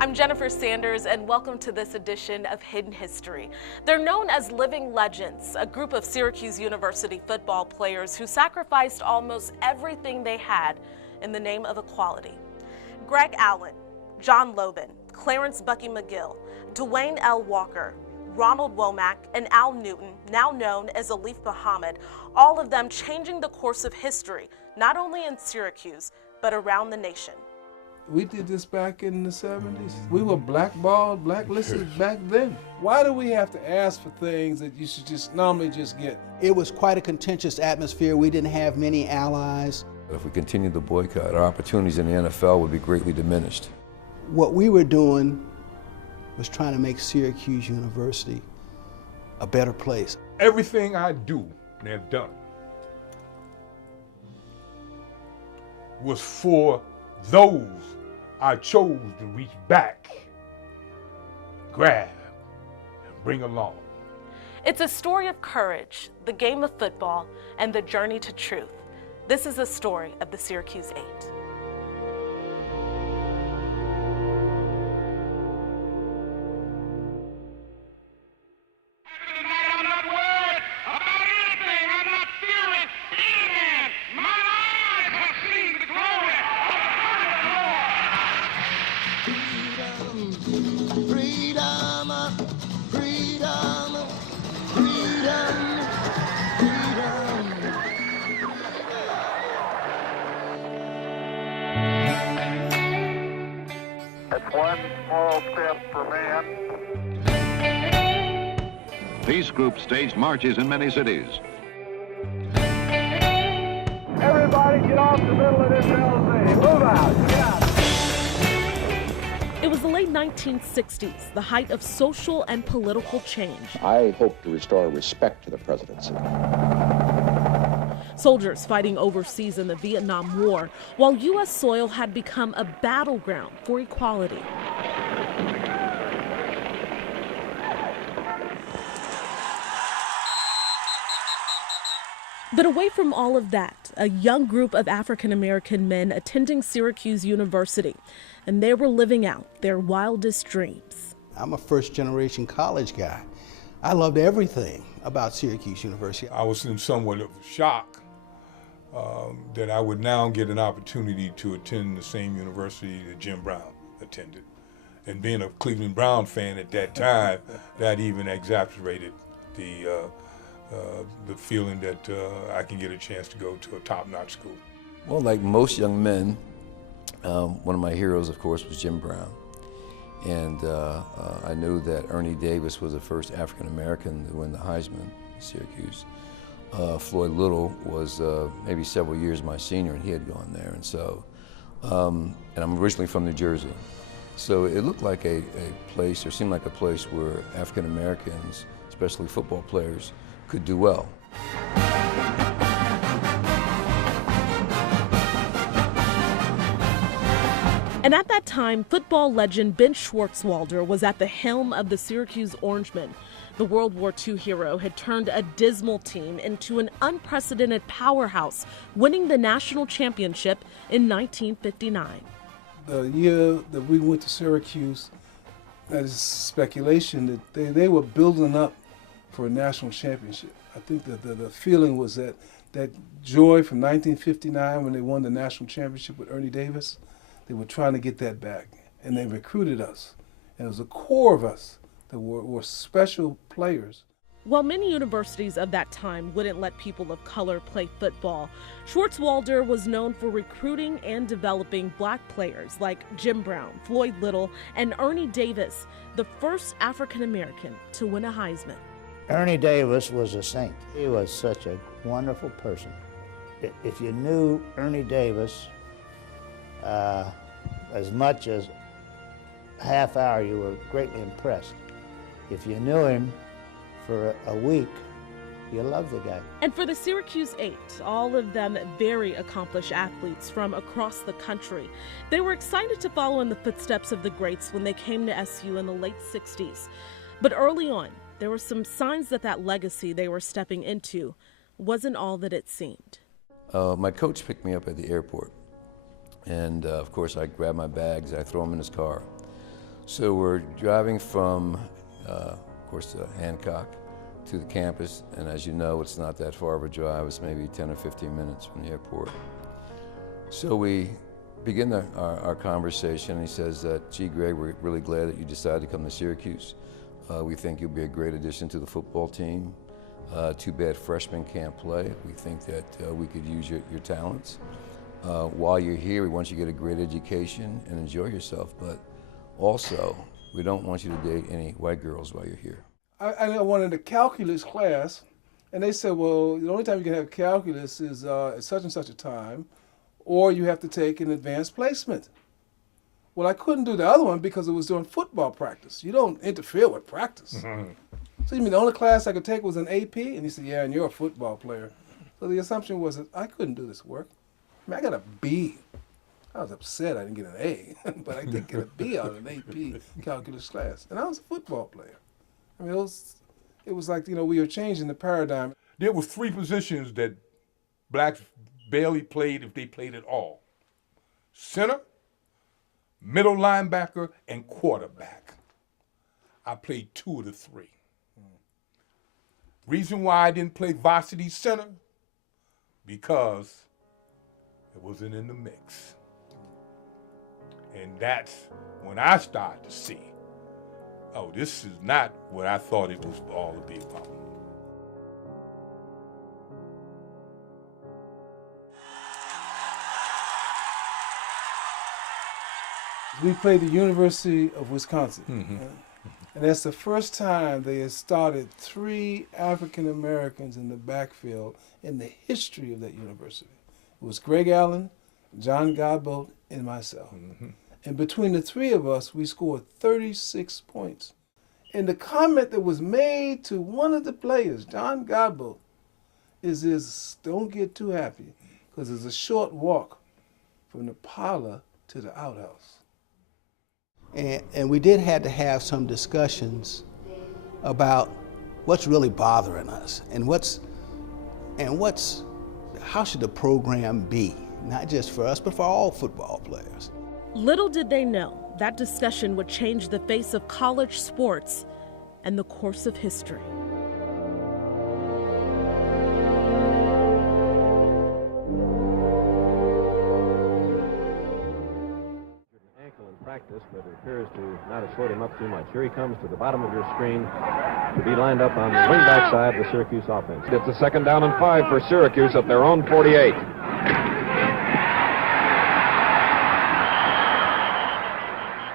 I'm Jennifer Sanders, and welcome to this edition of Hidden History. They're known as living legends, a group of Syracuse University football players who sacrificed almost everything they had in the name of equality. Greg Allen, John Lobin, Clarence Bucky McGill, Dwayne L. Walker, Ronald Womack, and Al Newton, now known as Alif Muhammad, all of them changing the course of history, not only in Syracuse, but around the nation. We did this back in the 70s. We were blackballed, blacklisted back then. Why do we have to ask for things that you should just normally just get? It was quite a contentious atmosphere. We didn't have many allies. If we continued the boycott, our opportunities in the NFL would be greatly diminished. What we were doing was trying to make Syracuse University a better place. Everything I do and have done was for those I chose to reach back, grab, and bring along. It's a story of courage, the game of football, and the journey to truth. This is the story of the Syracuse 8. One small step for man. These groups staged marches in many cities. Everybody get off the middle of this building. Move out. Get out. It was the late 1960s, the height of social and political change. I hope to restore respect to the presidency. Soldiers fighting overseas in the Vietnam War, while U.S. soil had become a battleground for equality. But away from all of that, a young group of African-American men attending Syracuse University, and they were living out their wildest dreams. I'm a first-generation college guy. I loved everything about Syracuse University. I was in somewhat of a shock that I would now get an opportunity to attend the same university that Jim Brown attended. And being a Cleveland Brown fan at that time, that even exacerbated the feeling that I can get a chance to go to a top-notch school. Well, like most young men, one of my heroes, of course, was Jim Brown. And I knew that Ernie Davis was the first African-American to win the Heisman in Syracuse. Floyd Little was maybe several years my senior, and he had gone there. And so, and I'm originally from New Jersey. So it looked like a place, or seemed like a place where African Americans, especially football players, could do well. And at that time, football legend Ben Schwartzwalder was at the helm of the Syracuse Orangemen. The World War II hero had turned a dismal team into an unprecedented powerhouse, winning the national championship in 1959. The year that we went to Syracuse, that is speculation that they were building up for a national championship. I think that the feeling was that joy from 1959 when they won the national championship with Ernie Davis, they were trying to get that back, and they recruited us. And it was a core of us that were special players. While many universities of that time wouldn't let people of color play football, Schwartzwalder was known for recruiting and developing black players like Jim Brown, Floyd Little, and Ernie Davis, the first African American to win a Heisman. Ernie Davis was a saint. He was such a wonderful person. If you knew Ernie Davis as much as a half hour, you were greatly impressed. If you knew him for a week, you loved the guy. And for the Syracuse 8, all of them very accomplished athletes from across the country, they were excited to follow in the footsteps of the greats when they came to SU in the late 60s. But early on, there were some signs that that legacy they were stepping into wasn't all that it seemed. My coach picked me up at the airport. And of course, I grabbed my bags, I throw them in his car. So we're driving from, of course, Hancock to the campus, and as you know, it's not that far of a drive. It's maybe 10 or 15 minutes from the airport. So we begin our conversation, and he says that, gee, Greg, we're really glad that you decided to come to Syracuse. We think you'll be a great addition to the football team. Too bad freshmen can't play. We think that we could use your talents. While you're here, we want you to get a great education and enjoy yourself, but also, we don't want you to date any white girls while you're here. I wanted a calculus class, and they said, well, the only time you can have calculus is at such and such a time, or you have to take an advanced placement. Well, I couldn't do the other one because it was during football practice. You don't interfere with practice. So you mean the only class I could take was an AP? And he said, yeah, and you're a football player. So the assumption was that I couldn't do this work. I mean, I got a B. I was upset I didn't get an A, but I did get a B out of an AP calculus class. And I was a football player. I mean, it was like, you know, we were changing the paradigm. There were 3 positions that blacks barely played, if they played at all: center, middle linebacker, and quarterback. I played 2 of the 3. Reason why I didn't play varsity center? Because it wasn't in the mix. And that's when I started to see, oh, this is not what I thought it was all to be about. We played the University of Wisconsin. And that's the first time they had started 3 African Americans in the backfield in the history of that university. It was Greg Allen, John Godbolt, and myself. And between the 3 of us, we scored 36 points. And the comment that was made to one of the players, John Godbolt, is don't get too happy, because it's a short walk from the parlor to the outhouse. And we did have to have some discussions about what's really bothering us and how should the program be, not just for us, but for all football players. Little did they know that discussion would change the face of college sports and the course of history. Practice, but it appears to not have slowed him up too much. Here he comes to the bottom of your screen to be lined up on the wingback side of the Syracuse offense. It's a 2nd down and 5 for Syracuse at their own 48.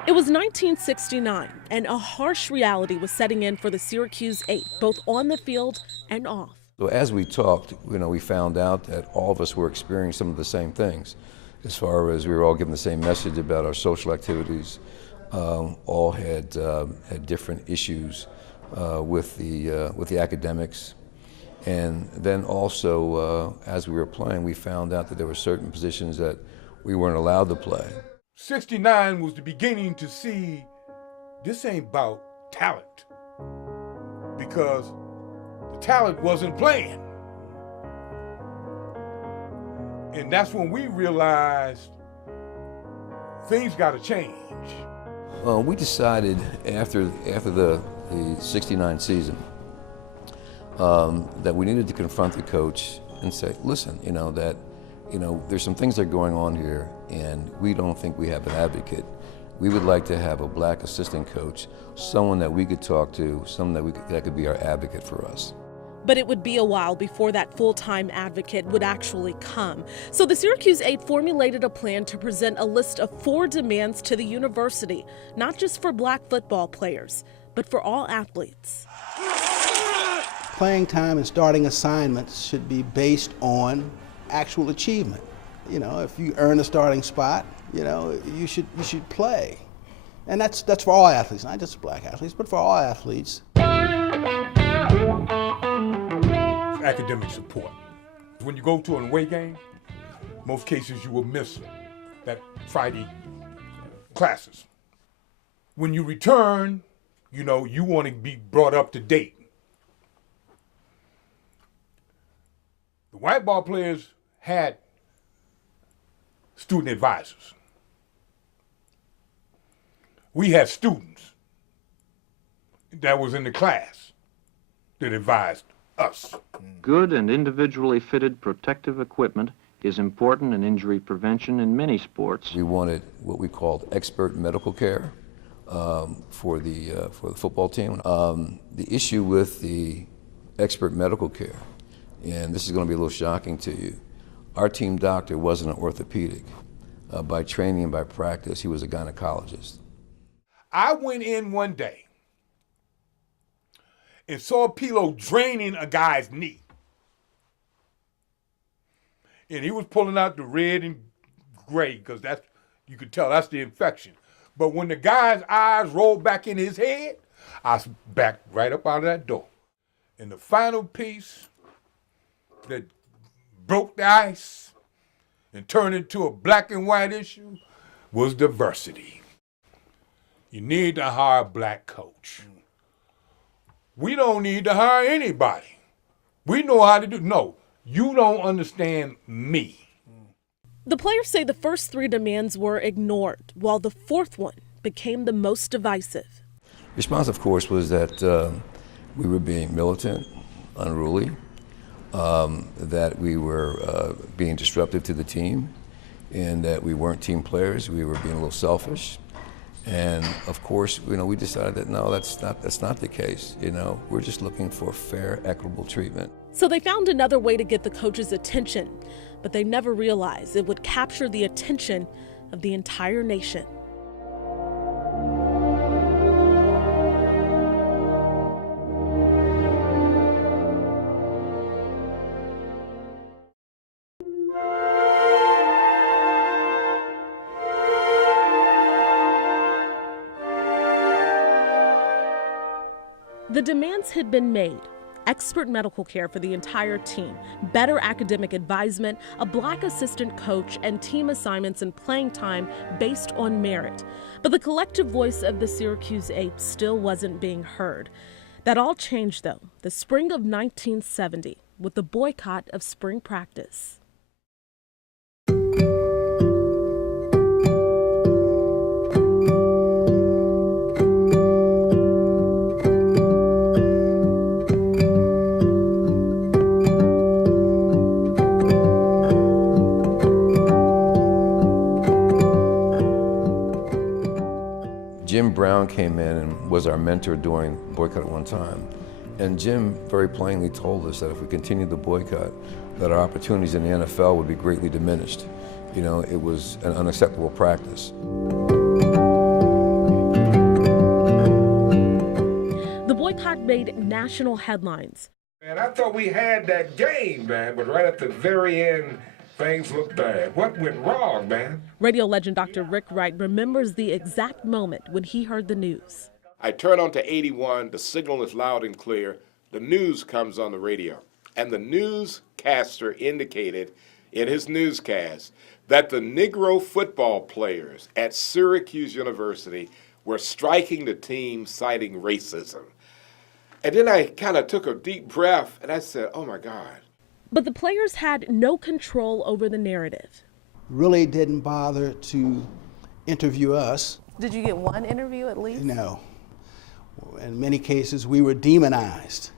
It was 1969, and a harsh reality was setting in for the Syracuse 8, both on the field and off. So as we talked, we found out that all of us were experiencing some of the same things. As far as we were all given the same message about our social activities, all had different issues with the academics, and then also as we were playing, we found out that there were certain positions that we weren't allowed to play. 69 was the beginning to see this ain't about talent, because the talent wasn't playing. And that's when we realized things got to change. We decided after the 69 season that we needed to confront the coach and say, listen, there's some things that are going on here, and we don't think we have an advocate. We would like to have a black assistant coach, someone that we could talk to, someone that could be our advocate for us. But it would be a while before that full-time advocate would actually come. So the Syracuse 8 formulated a plan to present a list of 4 demands to the university, not just for black football players, but for all athletes. Playing time and starting assignments should be based on actual achievement. If you earn a starting spot, you should play. And that's for all athletes, not just black athletes, but for all athletes. Academic support. When you go to an away game, most cases you will miss that Friday classes. When you return, you want to be brought up to date. The white ball players had student advisors. We had students that was in the class that advised us. Good and individually fitted protective equipment is important in injury prevention in many sports. We wanted what we called expert medical care for the football team. The issue with the expert medical care, and this is going to be a little shocking to you, our team doctor wasn't an orthopedic. By training and by practice, he was a gynecologist. I went in one day and saw Pilo draining a guy's knee. And he was pulling out the red and gray, because that's, you could tell that's the infection. But when the guy's eyes rolled back in his head, I backed right up out of that door. And the final piece that broke the ice and turned into a black and white issue was diversity. You need to hire a black coach. We don't need to hire anybody. We know how to do. No, you don't understand me. The players say the first three demands were ignored, while the fourth one became the most divisive. The response, of course, was that we were being militant, unruly, that we were being disruptive to the team, and that we weren't team players. We were being a little selfish. And of course, we decided that no, that's not the case. We're just looking for fair, equitable treatment. So they found another way to get the coach's attention, but they never realized it would capture the attention of the entire nation. The demands had been made: expert medical care for the entire team, better academic advisement, a black assistant coach, and team assignments and playing time based on merit. But the collective voice of the Syracuse Apes still wasn't being heard. That all changed, though, the spring of 1970 with the boycott of spring practice. Jim Brown came in and was our mentor during boycott at one time. And Jim very plainly told us that if we continued the boycott, that our opportunities in the NFL would be greatly diminished. It was an unacceptable practice. The boycott made national headlines. Man, I thought we had that game, man, but right at the very end, things looked bad. What went wrong, man? Radio legend Dr. Rick Wright remembers the exact moment when he heard the news. I turn on to 81, the signal is loud and clear, the news comes on the radio, and the newscaster indicated in his newscast that the Negro football players at Syracuse University were striking the team citing racism. And then I kind of took a deep breath and I said, oh my God. But the players had no control over the narrative. Really didn't bother to interview us. Did you get one interview at least? No. In many cases, we were demonized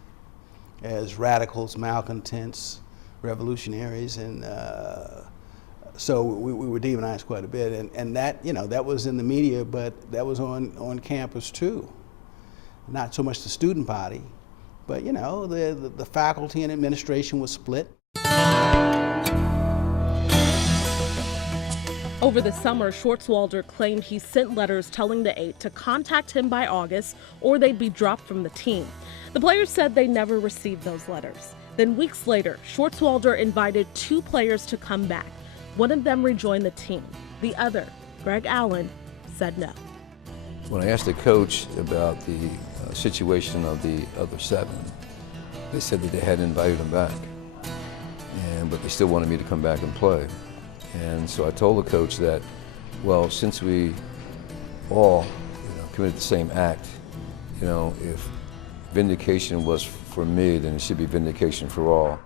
as radicals, malcontents, revolutionaries, and so we were demonized quite a bit. And that, that was in the media, but that was on campus too. Not so much the student body, but the faculty and administration was split. Over the summer, Schwartzwalder claimed he sent letters telling the 8 to contact him by August or they'd be dropped from the team. The players said they never received those letters. Then weeks later, Schwartzwalder invited 2 players to come back. One of them rejoined the team. The other, Greg Allen, said no. When I asked the coach about the situation of the other 7, they said that they hadn't invited him back, but they still wanted me to come back and play. And so I told the coach that, well, since we all committed the same act, if vindication was for me, then it should be vindication for all.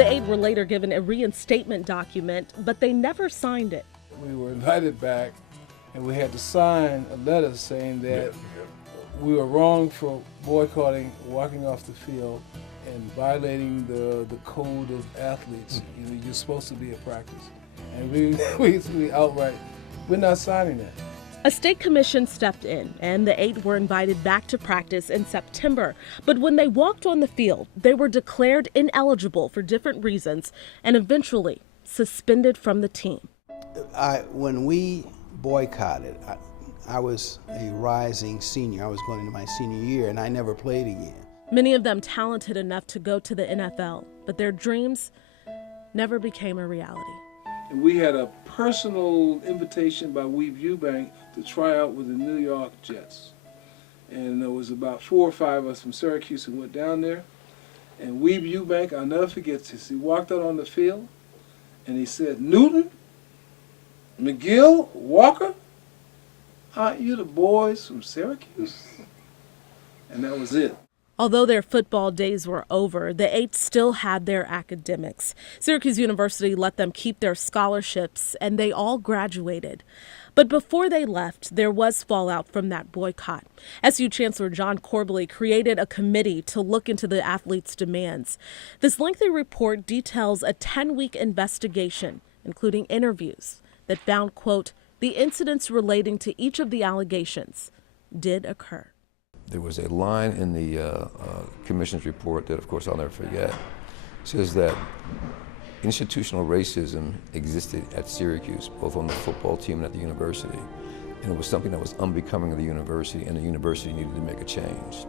The 8 were later given a reinstatement document, but they never signed it. We were invited back, and we had to sign a letter saying that we were wrong for boycotting, walking off the field, and violating the code of athletes. You know, you're supposed to be at practice. And we outright, we're not signing that. A state commission stepped in, and the 8 were invited back to practice in September. But when they walked on the field, they were declared ineligible for different reasons and eventually suspended from the team. When we boycotted, I was a rising senior. I was going into my senior year, and I never played again. Many of them talented enough to go to the NFL, but their dreams never became a reality. And we had a personal invitation by Weeb Eubank to try out with the New York Jets. And there was about 4 or 5 of us from Syracuse who went down there. And Weeb Eubank, I'll never forget this, he walked out on the field and he said, "Newton, McGill, Walker, aren't you the boys from Syracuse?" And that was it. Although their football days were over, the 8 still had their academics. Syracuse University let them keep their scholarships, and they all graduated. But before they left, there was fallout from that boycott. SU Chancellor John Corbley created a committee to look into the athletes' demands. This lengthy report details a 10-week investigation, including interviews, that found, quote, the incidents relating to each of the allegations did occur. There was a line in the commission's report that, of course, I'll never forget. It says that institutional racism existed at Syracuse, both on the football team and at the university. And it was something that was unbecoming of the university, and the university needed to make a change.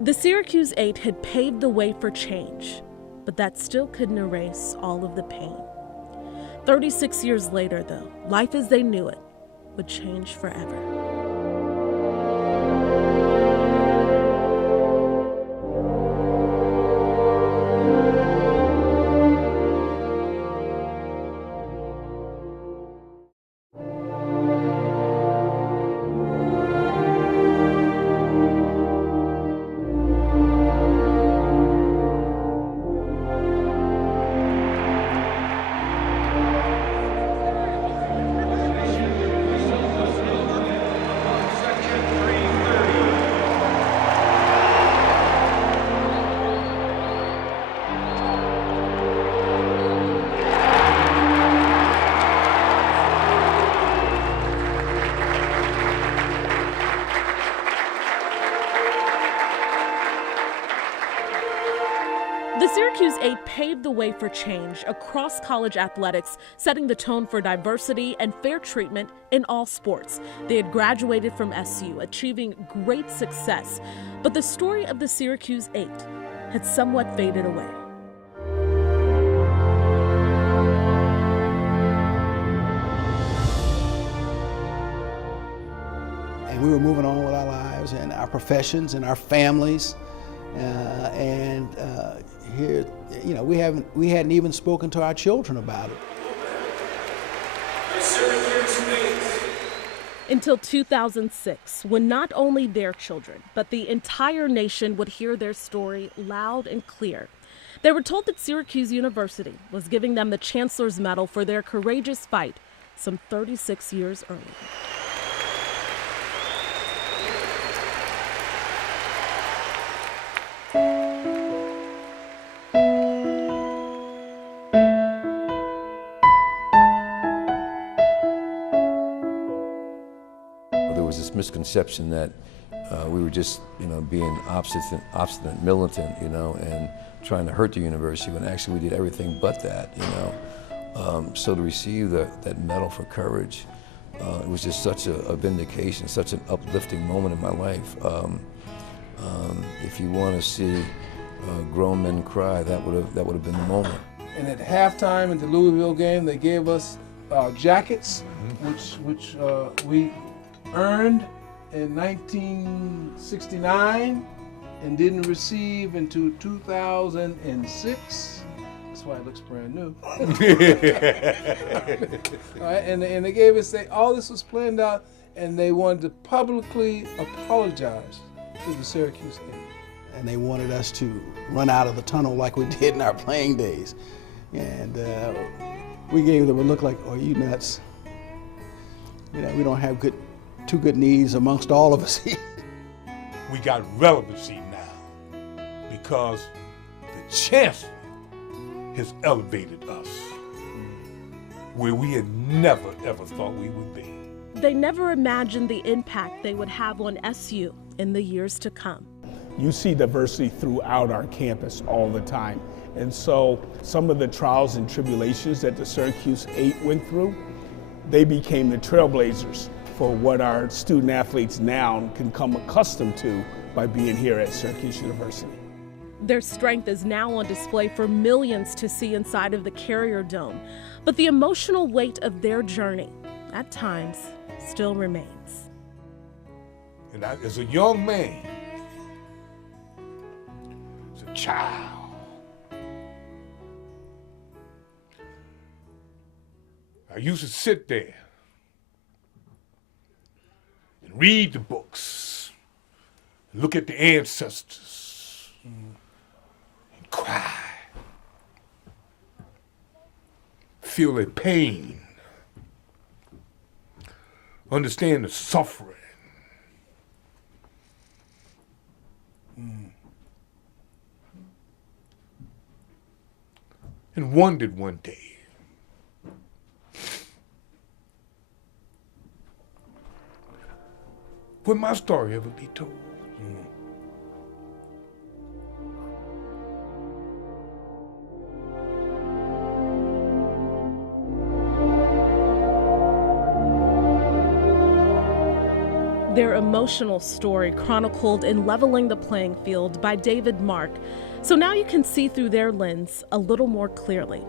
The Syracuse 8 had paved the way for change, but that still couldn't erase all of the pain. 36 years later, though, life as they knew it would change forever. The Syracuse 8 paved the way for change across college athletics, setting the tone for diversity and fair treatment in all sports. They had graduated from SU, achieving great success, but the story of the Syracuse 8 had somewhat faded away. And we were moving on with our lives and our professions and our families. Here, you know, we hadn't even spoken to our children about it. Until 2006, when not only their children, but the entire nation would hear their story loud and clear. They were told that Syracuse University was giving them the Chancellor's Medal for their courageous fight some 36 years earlier. There was this misconception that we were just, being obstinate, militant, and trying to hurt the university, when actually we did everything but that, So to receive that medal for courage, it was just such a vindication, such an uplifting moment in my life. If you want to see grown men cry, that would have been the moment. And at halftime in the Louisville game, they gave us jackets, which we earned in 1969 and didn't receive until 2006. That's why it looks brand new. All right, and they gave us, all this was planned out, and they wanted to publicly apologize to the Syracuse 8. and they wanted us to run out of the tunnel like we did in our playing days. And we gave them a look like, "Are you nuts? You know, we don't have two good knees amongst all of us here." We got relevancy now because the chancellor has elevated us where we had never, ever thought we would be. They never imagined the impact they would have on SU in the years to come. You see diversity throughout our campus all the time. And so some of the trials and tribulations that the Syracuse 8 went through, they became the trailblazers for what our student athletes now can come accustomed to by being here at Syracuse University. Their strength is now on display for millions to see inside of the Carrier Dome, but the emotional weight of their journey, at times, still remains. And as a young man, as a child, I used to sit there and read the books, and look at the ancestors, and cry, feel their pain, understand the suffering. And wondered one day, would my story ever be told? Their emotional story chronicled in Leveling the Playing Field by David Mark. So now you can see through their lens a little more clearly.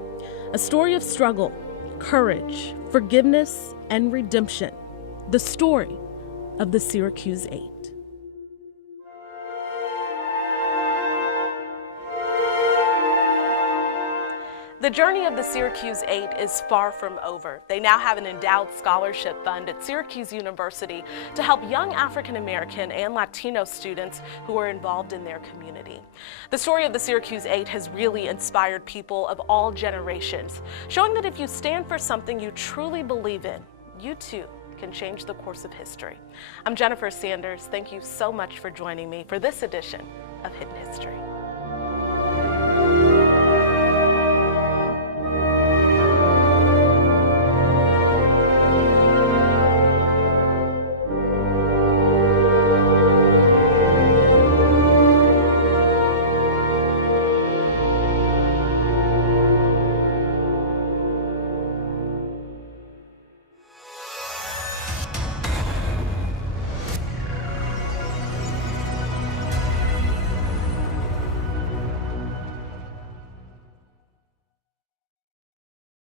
A story of struggle, courage, forgiveness, and redemption. The story of the Syracuse 8. The journey of the Syracuse 8 is far from over. They now have an endowed scholarship fund at Syracuse University to help young African American and Latino students who are involved in their community. The story of the Syracuse 8 has really inspired people of all generations, showing that if you stand for something you truly believe in, you too can change the course of history. I'm Jennifer Sanders. Thank you so much for joining me for this edition of Hidden History.